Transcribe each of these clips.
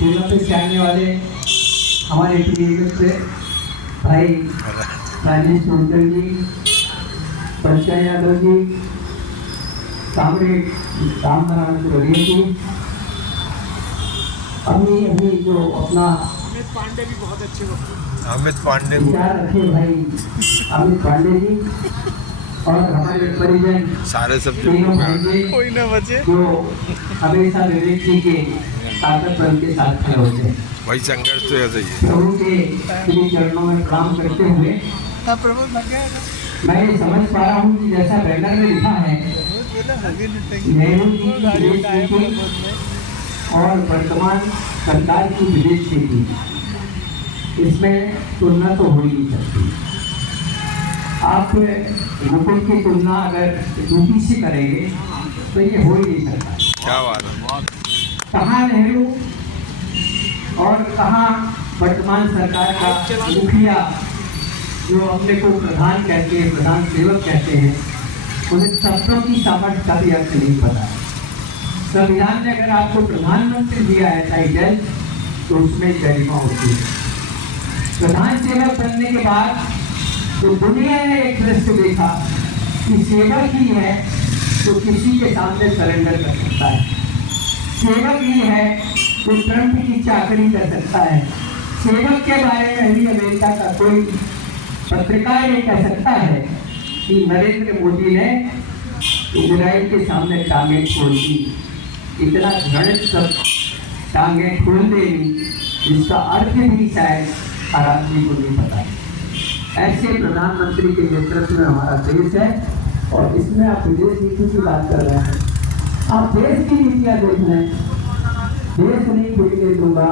श्रीलंका से आने वाले हमारे प्रिय मित्र भाई राजेश मंडल जी, पंचायत यादव जी, कामरेड रामनारायण गौरिया जी, अभी जो अपना अमित पांडे भी बहुत अच्छे वक्त अमित पांडे विचार रखे भाई अमित पांडे जी और हमारे परिजन सारे सब तीनों भाई जी कोई ना बचे। जो हमेशा विवेक जी के ताकत बल के साथ खड़े होते हैं। भाई संघर्ष तो ऐसा ही है। प्रभु के श्री चरणों में प्रणाम करते हुए मैं ये समझ पा रहा हूँ कि जैसा बैनर में लिखा है नेहरू जी की विदेश नीति और वर्तमान सरकार की विदेश नीति, इसमें तुलना तो हो ही नहीं सकती। आप मुकुल की तुलना अगर यूपी से करेंगे तो ये हो ही नहीं सकता। क्या बात है। कहाँ नेहरू और कहाँ वर्तमान सरकार का मुखिया जो अपने को प्रधान कहते हैं, प्रधान सेवक कहते हैं, उन्हें शब्दों की सामर्थ्य का भी अर्थ नहीं पता है। संविधान ने अगर आपको प्रधानमंत्री दिया है टाइटल तो उसमें गरिमा होती है। प्रधान सेवक बनने के बाद तो दुनिया ने एक दृश्य देखा कि सेवक ही है तो किसी के सामने सरेंडर कर सकता है, सेवक ही है तो ट्रंप की चाकरी कर सकता है, सेवक के बारे में भी अमेरिका का कोई पत्रकार ये कह सकता है कि नरेंद्र मोदी ने इजराइल के सामने टांगें खोल दी। इतना घृणित सब टांगें खोल देनी जिसका अर्थ भी शायद हर आदमी को नहीं पता। ऐसे प्रधानमंत्री के नेतृत्व में हमारा देश है और इसमें आप विदेश नीति की बात कर रहे हैं। आप देश की नीतियाँ देख लें, देश नहीं बिकने दूंगा,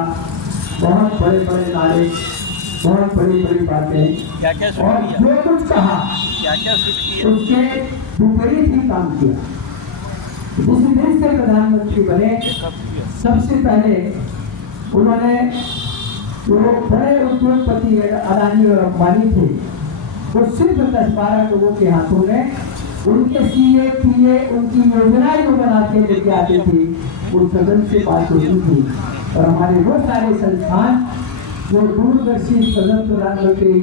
बहुत बड़े बड़े नारे, बहुत बड़ी बड़ी बातें और जो कुछ कहा उसके विपरीत ही काम किया। जिस देश से प्रधानमंत्री बने सबसे पहले उन्होंने जो बड़े उद्योगपति अदानी और अंबानी थे वो सिर्फ 10-12 लोगों के हाथों में उनके सीए पीए उनकी योजनाएं जो बना के लेके आते थे वो सदन से पास होती थी। और हमारे वो सारे संस्थान जो दूरदर्शी सदन प्रधानमंत्री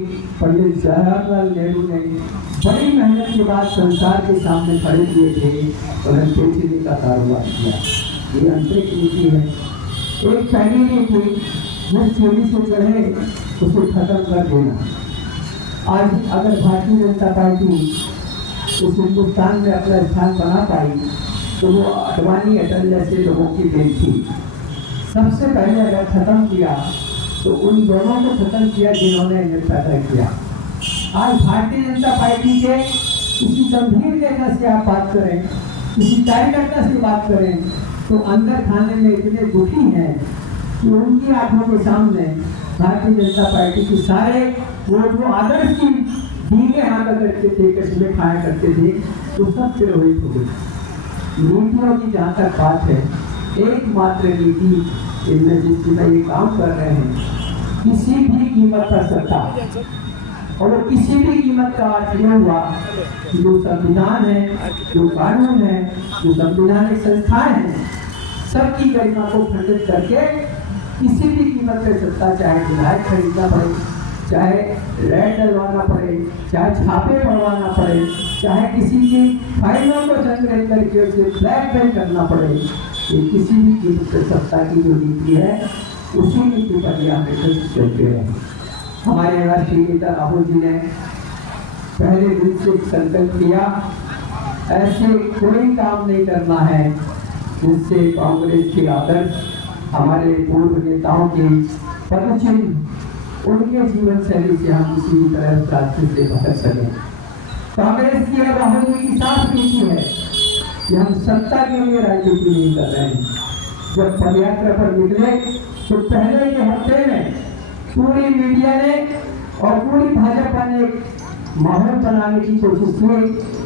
पंडित जवाहरलाल नेहरू ने बड़ी मेहनत के बाद संसार के सामने खड़े किए थे और बेचने का कारोबार किया। ये अंतरिक्ष नीति है। एक पहली नीति जिस सीढ़ी से चढ़े उसे खत्म कर देना। आज अगर भारतीय जनता पार्टी उस हिंदुस्तान में अपना स्थान बना पाई तो वो अडवाणी अटल जैसे लोगों की देन थी। सबसे पहले अगर खत्म किया तो उन दोनों को खत्म किया जिन्होंने इन्हें पैदा किया। आज भारतीय जनता पार्टी के किसी गंभीर नेता से आप बात करें, किसी कार्यकर्ता से बात करें तो अंदर खाने में इतने दुखी हैं कि उनकी आंखों के सामने भारतीय जनता पार्टी के सारे वो जो आदर्श की दीगे हाथ करते थे, कस्बे खाया करते थे, तो सब तिरोहित हो गए। नीतियों की जहाँ तक बात है, एकमात्र नीति इनमें जिसकी में ये काम कर रहे हैं, किसी भी कीमत पर सत्ता, और वो किसी भी कीमत का अर्थ यह हुआ कि जो संविधान है, जो कानून है, जो संवैधानिक संस्थाएं हैं, सबकी गरिमा को खंडित करके किसी भी कीमत पर सत्ता, चाहे विधायक खरीदना पड़े, चाहे रेड डलवाना पड़े, चाहे छापे पड़वाना पड़े, चाहे किसी की फाइलों को संग्रहित करके उसे ब्लैकमेल करना पड़े, ये किसी भी कीमत पर सत्ता की जो नीति है उसी नीति पर यह चलते हैं। हमारे राष्ट्रीय नेता राहुल जी ने पहले दिन से संकल्प किया ऐसे कोई काम नहीं करना है जिससे कांग्रेस के आदर्श, हमारे पूर्व नेताओं के पदचिन्ह, उनके जीवन शैली से हम किसी भी तरह रास्ते से भटक सकें। कांग्रेस की और राहुल जी की साफ नीति है कि हम सत्ता के लिए राजनीति नहीं कर रहे हैं। जब पदयात्रा पर निकले तो पहले के हफ्ते में पूरी मीडिया ने और पूरी भाजपा ने माहौल बनाने की कोशिश की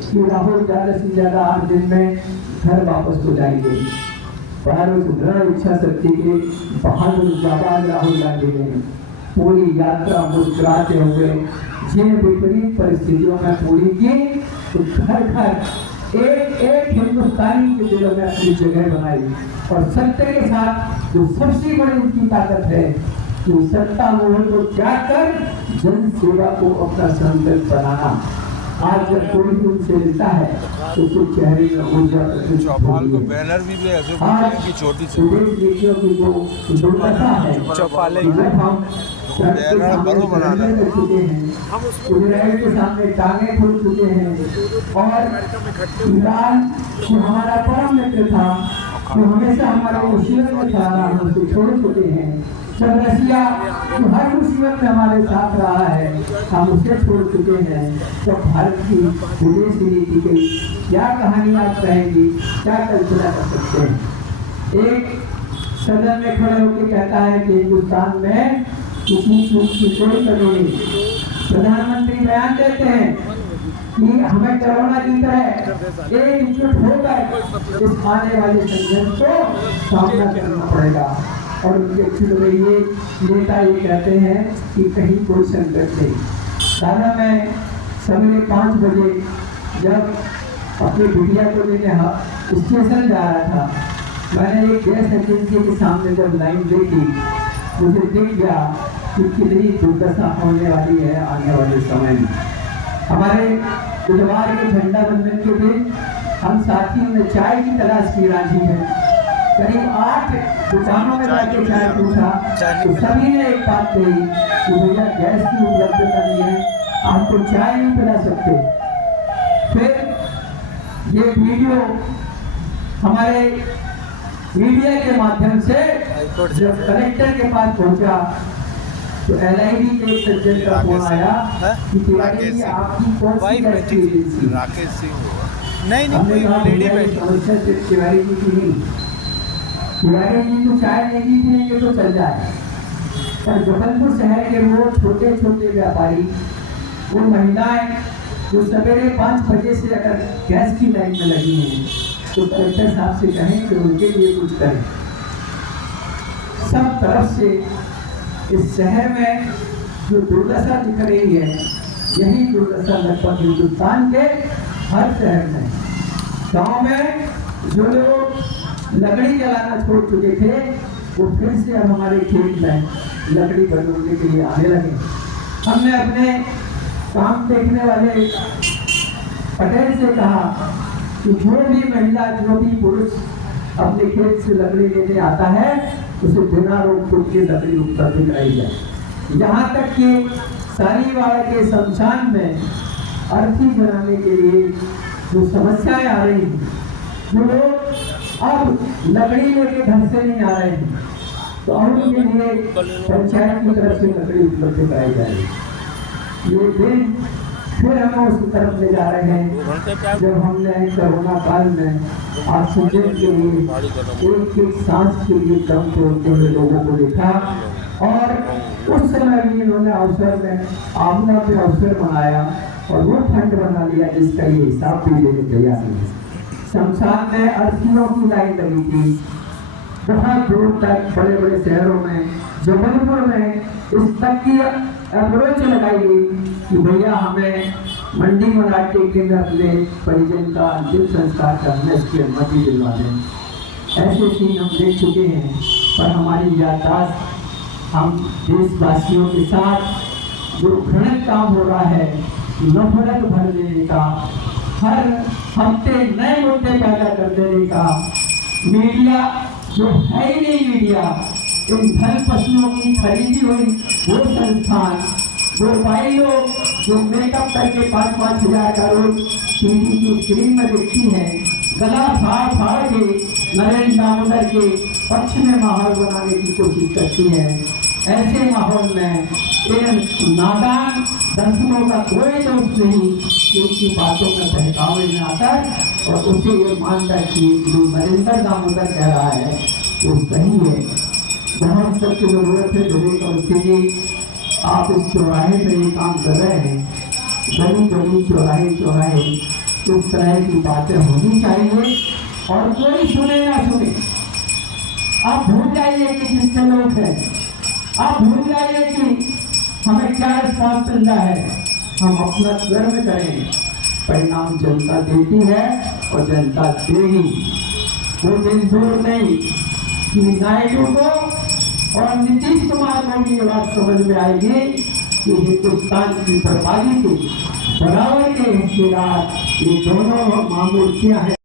कि राहुल ज़्यादा से ज़्यादा 8 दिन में घर वापस हो जाएंगे। पर उस दृढ़ इच्छा शक्ति के बहादुर जाबाज राहुल गांधी ने पूरी यात्रा मुस्कुराते हुए जिन विपरीत परिस्थितियों में पूरी की तो घर घर एक एक हिंदुस्तानी के दिलों में अपनी जगह बनाई और सत्य के साथ जो सबसे बड़ी उनकी ताकत है कि सत्ता मोहन को त्याग कर जन सेवा को अपना संकल्प बनाना। आज जब कोई भी उनसे मिलता है तो उसके चेहरे में ऊर्जा चौपाल को बैनर भी ऐसे की छोटी सी नीतियों की जो दुर्दशा है चौपाले जब हम बैनर बड़ो बना कर चुके हैं, इजराइल के सामने टांगे खुल चुके हैं और ईरान जो हमारा परम मित्र था, जो हमेशा हमारे मुसीबत में था, हम उसे छोड़ चुके हैं। जब रसिया जो हर मुसीबत में हमारे साथ रहा है, हम उसे छोड़ चुके हैं। तो भारत की विदेशी नीति की क्या कहानी आप कहेंगी, क्या कल्पना कर सकते हैं? एक सदन में खड़े होकर कहता है कि हिंदुस्तान में किसी चीज की कोई कमी नहीं। प्रधानमंत्री बयान देते हैं कि हमें कोरोना की तरह एकजुट होकर इस आने वाले संकट को सामना करना पड़ेगा। और उनके फिर में ये नेता ये कहते हैं कि कहीं कोई संकट नहीं। दादा मैं सवेरे 5 बजे जब अपनी बिटिया को लेने स्टेशन जा रहा था, मैंने एक गैस एजेंसी के सामने जब लाइन देखी, मुझे दिख गया कि कितनी दुर्दशा होने वाली है आने वाले समय में। हमारे बुधवार के झंडा बंधन के दिन हम साथियों ने चाय की तलाश की रांची में, करीब 8 दुकानों में जाके चाय पूछा तो सभी ने एक बात कही कि भैया गैस की उपलब्धता नहीं है, आपको चाय नहीं पिला सकते। फिर ये वीडियो हमारे मीडिया के माध्यम से जब कलेक्टर के पास पहुंचा तो LID के एक सज्जन का फोन आया कि तिवारी जी आपकी कौन सी गैस की एजेंसी? राकेश सिंह होगा। नहीं लेडी बैठी समस्या सिर्फ तिवारी जी की नहीं, तिवारी जी को चाय नहीं पिएंगे तो चल जाए, पर जबलपुर शहर के वो छोटे छोटे व्यापारी, वो महिलाएं जो सवेरे 5 बजे से अगर गैस की लाइन में लगी हैं तो कलेक्टर साहब से कहें कि उनके लिए कुछ करें। सब तरफ से इस शहर में जो दुर्दशा दिख रही है, यही दुर्दशा लगभग हिंदुस्तान के हर शहर में। गांव में जो लोग लकड़ी जलाना छोड़ चुके थे, वो फिर से अब हमारे खेत में लकड़ी बनवाने के लिए आने लगे। हमने अपने काम देखने वाले पटेल से कहा कि जो भी महिला, जो भी पुरुष अपने खेत से लकड़ी लेने आता है, उसे बिना रोक टोक के लकड़ी उपलब्ध कराई जाए। यहाँ तक कि सारीवाड़ा के शमशान में अर्थी बनाने के लिए जो समस्याएं आ रही हैं, जो लोग अब लकड़ी लेके घर से नहीं आ रहे हैं, तो उनके लिए पंचायत की तरफ से लकड़ी उपलब्ध कराई जाएगी। ये दिन फिर हम उस तरफ ले जा रहे हैं जब हमने कोरोना काल में ऑक्सीजन के लिए एक सांस के लिए दम तोड़ते हुए लोगों को देखा, और उस समय भी इन्होंने अवसर में आपदा पे अवसर बनाया और वो फंड बना लिया जिसका ये हिसाब भी देने तैयार नहीं। शमशान में अर्थियों की लाइन लगी थी, बहुत दूर तक बड़े बड़े शहरों में, जबलपुर में इस तक की अप्रोच लगाई गई कि भैया हमें मंडी मराठी के अंदर अपने परिजन का अंतिम संस्कार करने की अनुमति दिलवा दें। ऐसे सीन हम देख चुके हैं, पर हमारी याददाश्त, हम देशवासियों के साथ जो घृणित काम हो रहा है, नफरत भर देने का, हर हफ्ते नए मुद्दे पैदा कर देने का, मीडिया जो है ही नहीं मीडिया, इन धन पशुओं की खरीदी हुई वो संस्थान, वो भाई लोग जो मेकअप करके 5-5 हजार का रोज टीवी की स्क्रीन में देखती हैं, गला फाड़ फाड़ के नरेंद्र दामोदर के पक्ष में माहौल बनाने की कोशिश करती है। ऐसे माहौल में इन नादान दर्शकों का कोई दोष नहीं कि उनकी बातों में बहकावे में आकर और उसे ये मानकर कि जो नरेंद्र दामोदर कह रहा है वो सही है। बहुत सबकी जरूरत है। विवेक अवस्थी जी, आप इस चौराहे पे ये काम कर रहे हैं, गली गली चौराहे इस तरह की बातें होनी चाहिए, और कोई सुने ना सुने, आप भूल जाइए कि कितने लोग हैं, आप भूल जाइए कि हमें क्या रिस्पॉन्स मिल रहा है, हम अपना कर्म करें, परिणाम जनता देती है। और जनता देगी। वो दिन दूर नहीं कि नायडू को और नीतीश कुमार को भी ये बात समझ में आएगी कि हिंदुस्तान की बर्बादी के बराबर के हिस्सेदार ये दोनों मामूलियां हैं।